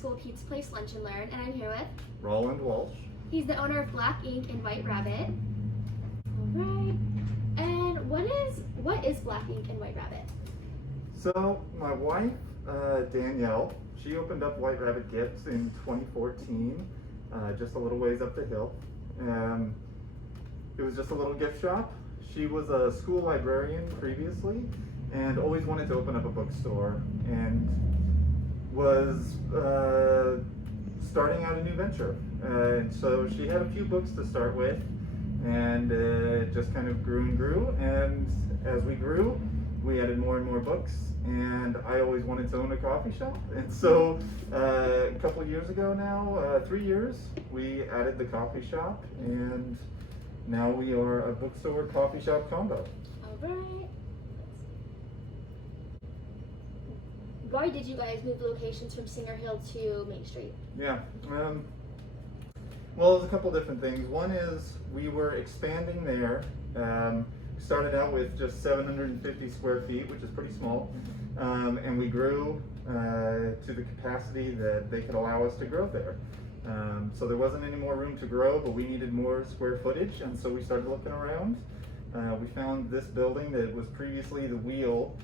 School Pete's Place Lunch and Learn, and I'm here with Rolland Walsh. He's the owner of Black Ink and White Rabbit. All right. And what is Black Ink and White Rabbit? So my wife, Danielle, she opened up White Rabbit Gifts in 2014, just a little ways up the hill. It was just a little gift shop. She was a school librarian previously and always wanted to open up a bookstore and was starting out a new venture. And so she had a few books to start with, and it just kind of grew and grew. And as we grew, we added more and more books, and I always wanted to own a coffee shop. And so a couple of years ago now, 3 years, we added the coffee shop, and now we are a bookstore coffee shop combo. All right. Why did you guys move locations from Singer Hill to Main Street? Yeah. Well, there's a couple different things. One is we were expanding there. We started out with just 750 square feet, which is pretty small, and we grew to the capacity that they could allow us to grow there. So there wasn't any more room to grow, but we needed more square footage, and so we started looking around. We found this building that was previously the Wheel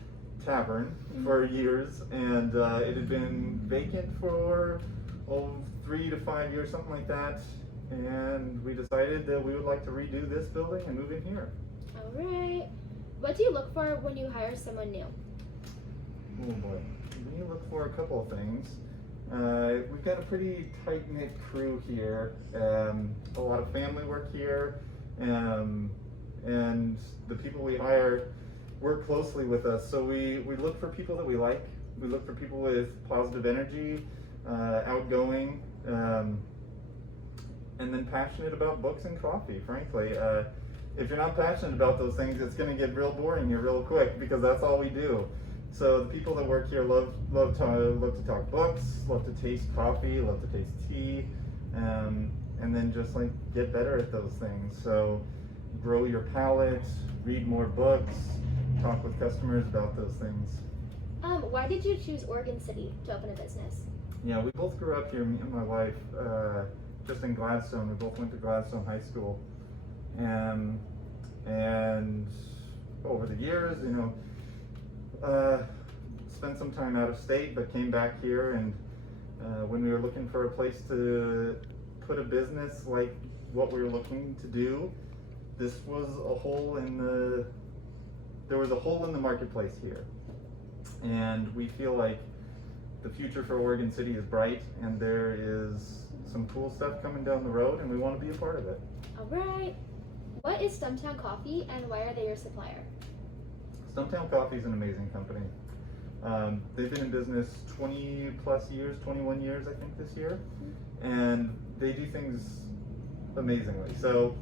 Tavern for years, and it had been vacant for 3 to 5 years, something like that. And we decided that we would like to redo this building and move in here. All right. What do you look for when you hire someone new? Oh boy, we look for a couple of things. We've got a pretty tight-knit crew here. A lot of family work here, and the people we hire work closely with us. So we look for people that we like. We look for people with positive energy, outgoing, and then passionate about books and coffee, frankly. If you're not passionate about those things, it's going to get real boring here real quick, because that's all we do. So the people that work here love to talk books, love to taste coffee, love to taste tea, and then just like get better at those things. So grow your palate, read more books, talk with customers about those things. Why did you choose Oregon City to open a business? Yeah, we both grew up here, me and my wife, just in Gladstone. We both went to Gladstone High School. And over the years, spent some time out of state, but came back here. And when we were looking for a place to put a business like what we were looking to do, this was there was a hole in the marketplace here. And we feel like the future for Oregon City is bright, and there is some cool stuff coming down the road, and we want to be a part of it. All right. What is Stumptown Coffee, and why are they your supplier? Stumptown Coffee is an amazing company. They've been in business 20 plus years, 21 years I think this year, and they do things amazingly. So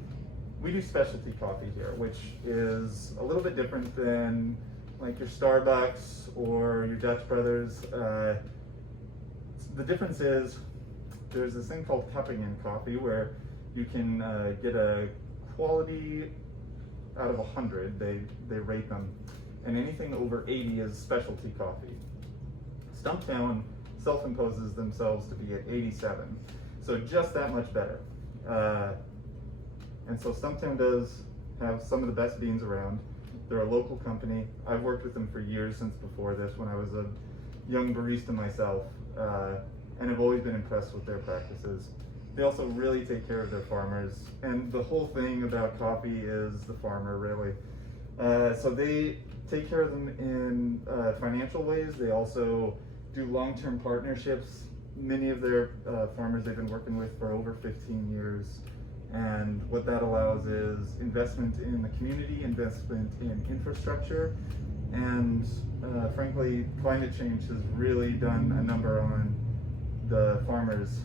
we do specialty coffee here, which is a little bit different than like your Starbucks or your Dutch Brothers. The difference is there's this thing called cupping in coffee, where you can get a quality out of 100, they rate them, and anything over 80 is specialty coffee. Stumptown self-imposes themselves to be at 87, so just that much better. And so Stumptown does have some of the best beans around. They're a local company. I've worked with them for years, since before this, when I was a young barista myself, and have always been impressed with their practices. They also really take care of their farmers, and the whole thing about coffee is the farmer, really. So they take care of them in financial ways. They also do long-term partnerships. Many of their farmers they've been working with for over 15 years. And what that allows is investment in the community, investment in infrastructure, and frankly, climate change has really done a number on the farmers,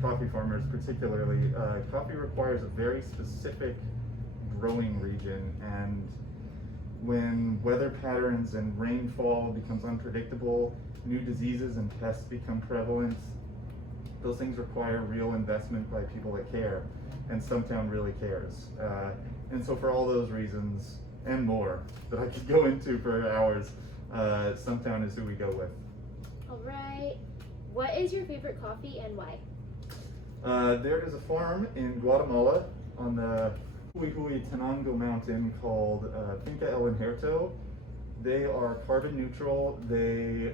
coffee farmers particularly. Coffee requires a very specific growing region, and when weather patterns and rainfall becomes unpredictable, new diseases and pests become prevalent, those things require real investment by people that care, and Stumptown really cares. And so for all those reasons, and more, that I could go into for hours, Stumptown is who we go with. All right. What is your favorite coffee and why? There is a farm in Guatemala on the Tenango mountain called Finca El Injerto. They are carbon neutral. They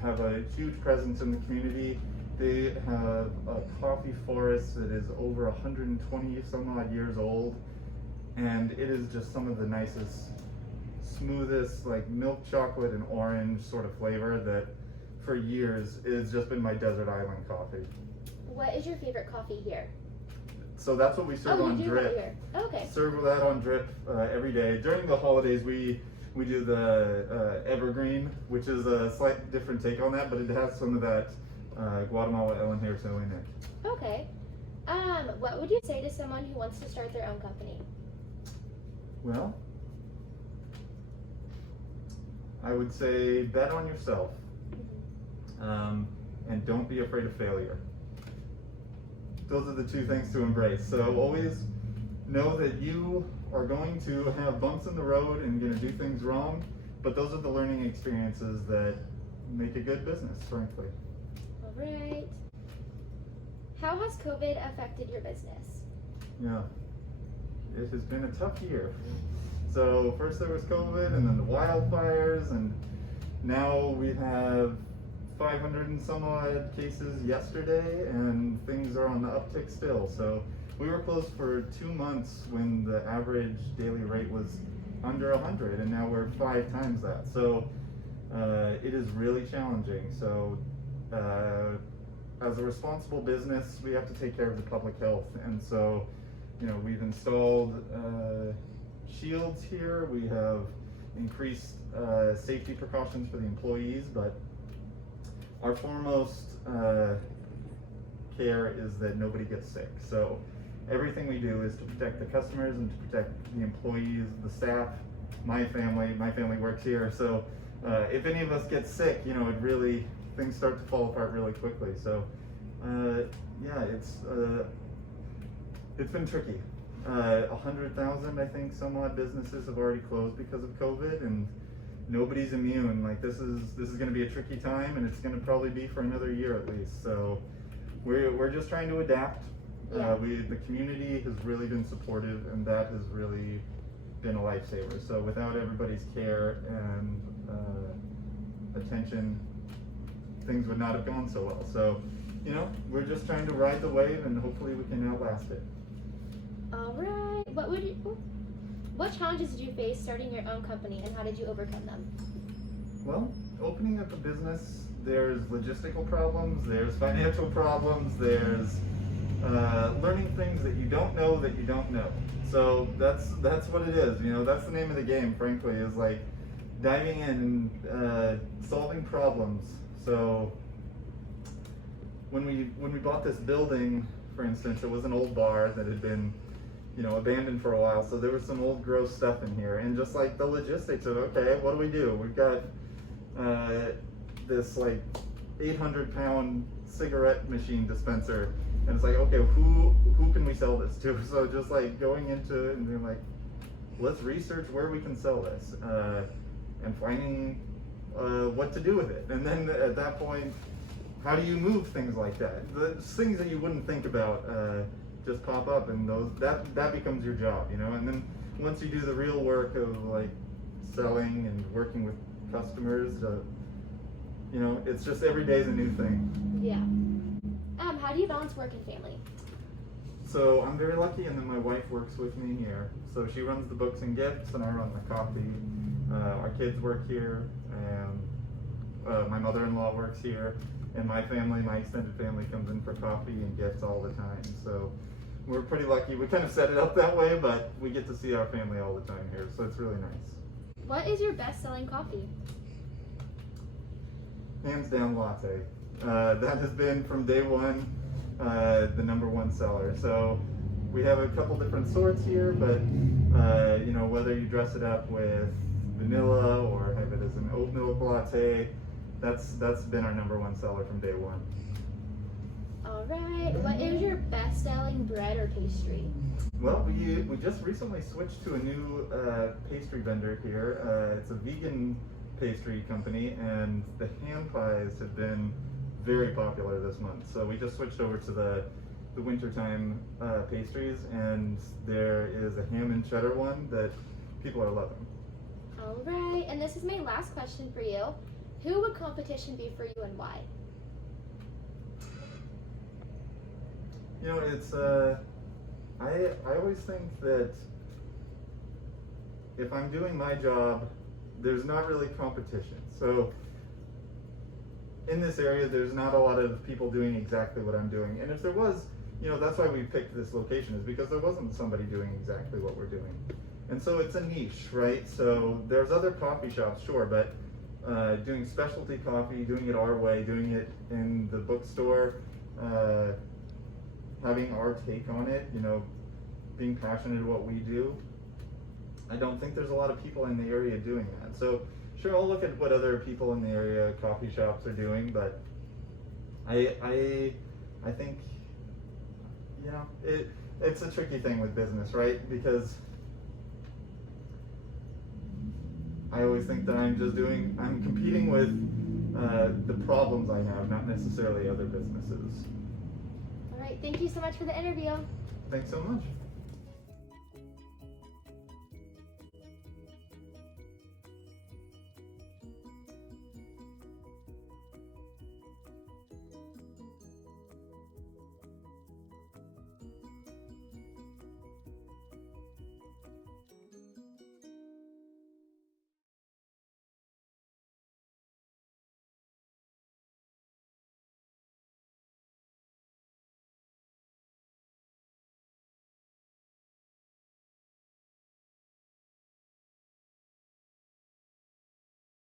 have a huge presence in the community. They have a coffee forest that is over 120 some odd years old, and it is just some of the nicest, smoothest, like milk chocolate and orange sort of flavor that for years it has just been my desert island coffee. What is your favorite coffee here? So that's what we serve on drip. Here. Okay. Serve that on drip every day. During the holidays, we do the evergreen, which is a slight different take on that, but it has some of that Guatemala El Injerto in it. Okay. What would you say to someone who wants to start their own company? Well, I would say bet on yourself, and don't be afraid of failure. Those are the two things to embrace. So always know that you are going to have bumps in the road and going to do things wrong, but those are the learning experiences that make a good business, frankly. All right. How has COVID affected your business? Yeah, it has been a tough year. So first there was COVID, and then the wildfires, and now we have 500 and some odd cases yesterday, and things are on the uptick still. So we were closed for 2 months when the average daily rate was under 100, and now we're 5 times that. So it is really challenging. So as a responsible business, we have to take care of the public health, and so we've installed shields here. We have increased safety precautions for the employees, but our foremost care is that nobody gets sick. So everything we do is to protect the customers and to protect the employees, the staff, my family works here. So if any of us get sick, things start to fall apart really quickly. So yeah, it's been tricky. 100,000, I think, some odd businesses have already closed because of COVID, and nobody's immune. Like this is going to be a tricky time, and it's going to probably be for another year at least. So we're just trying to adapt. Yeah. The community has really been supportive, and that has really been a lifesaver. So without everybody's care and attention, things would not have gone so well. So we're just trying to ride the wave, and hopefully we can outlast it. All right. What challenges did you face starting your own company, and how did you overcome them? Well, opening up a business, there's logistical problems, there's financial problems, there's learning things that you don't know that you don't know. So that's what it is. That's the name of the game, frankly, is like diving in and solving problems. So when we bought this building, for instance, it was an old bar that had been abandoned for a while, so there was some old gross stuff in here, and just like the logistics of, okay, what do we do? We've got this like 800-pound cigarette machine dispenser, and it's like, okay, who can we sell this to? So just like going into it and being like, let's research where we can sell this, and finding what to do with it, and then at that point, how do you move things like that? The things that you wouldn't think about just pop up, and that becomes your job, and then once you do the real work of like selling and working with customers, it's just every day is a new thing. Yeah. How do you balance work and family? So I'm very lucky, and then my wife works with me here. So she runs the books and gifts, and I run the coffee. Our kids work here, and my mother-in-law works here, and my extended family comes in for coffee and gifts all the time. So we're pretty lucky. We kind of set it up that way, but we get to see our family all the time here, so it's really nice. What is your best-selling coffee? Hands down, latte. That has been from day one the #1 seller. So we have a couple different sorts here, but whether you dress it up with vanilla or have it as an oat milk latte, that's been our #1 seller from day one. All right. What is your best-selling bread or pastry? Well, we just recently switched to a new pastry vendor here. It's a vegan pastry company, and the hand pies have been very popular this month. So we just switched over to the wintertime pastries, and there is a ham and cheddar one that people are loving. All right, and this is my last question for you. Who would competition be for you and why? You know, it's I always think that if I'm doing my job, there's not really competition. So in this area, there's not a lot of people doing exactly what I'm doing. And if there was, you know, that's why we picked this location, is because there wasn't somebody doing exactly what we're doing. And so it's a niche, right? So there's other coffee shops, sure, but doing specialty coffee, doing it our way, doing it in the bookstore, having our take on it, you know, being passionate about what we do, I don't think there's a lot of people in the area doing that. So sure, I'll look at what other people in the area, coffee shops, are doing, but I think, you know, it's a tricky thing with business, right? Because I always think that I'm competing with the problems I have, not necessarily other businesses. All right, thank you so much for the interview. Thanks so much.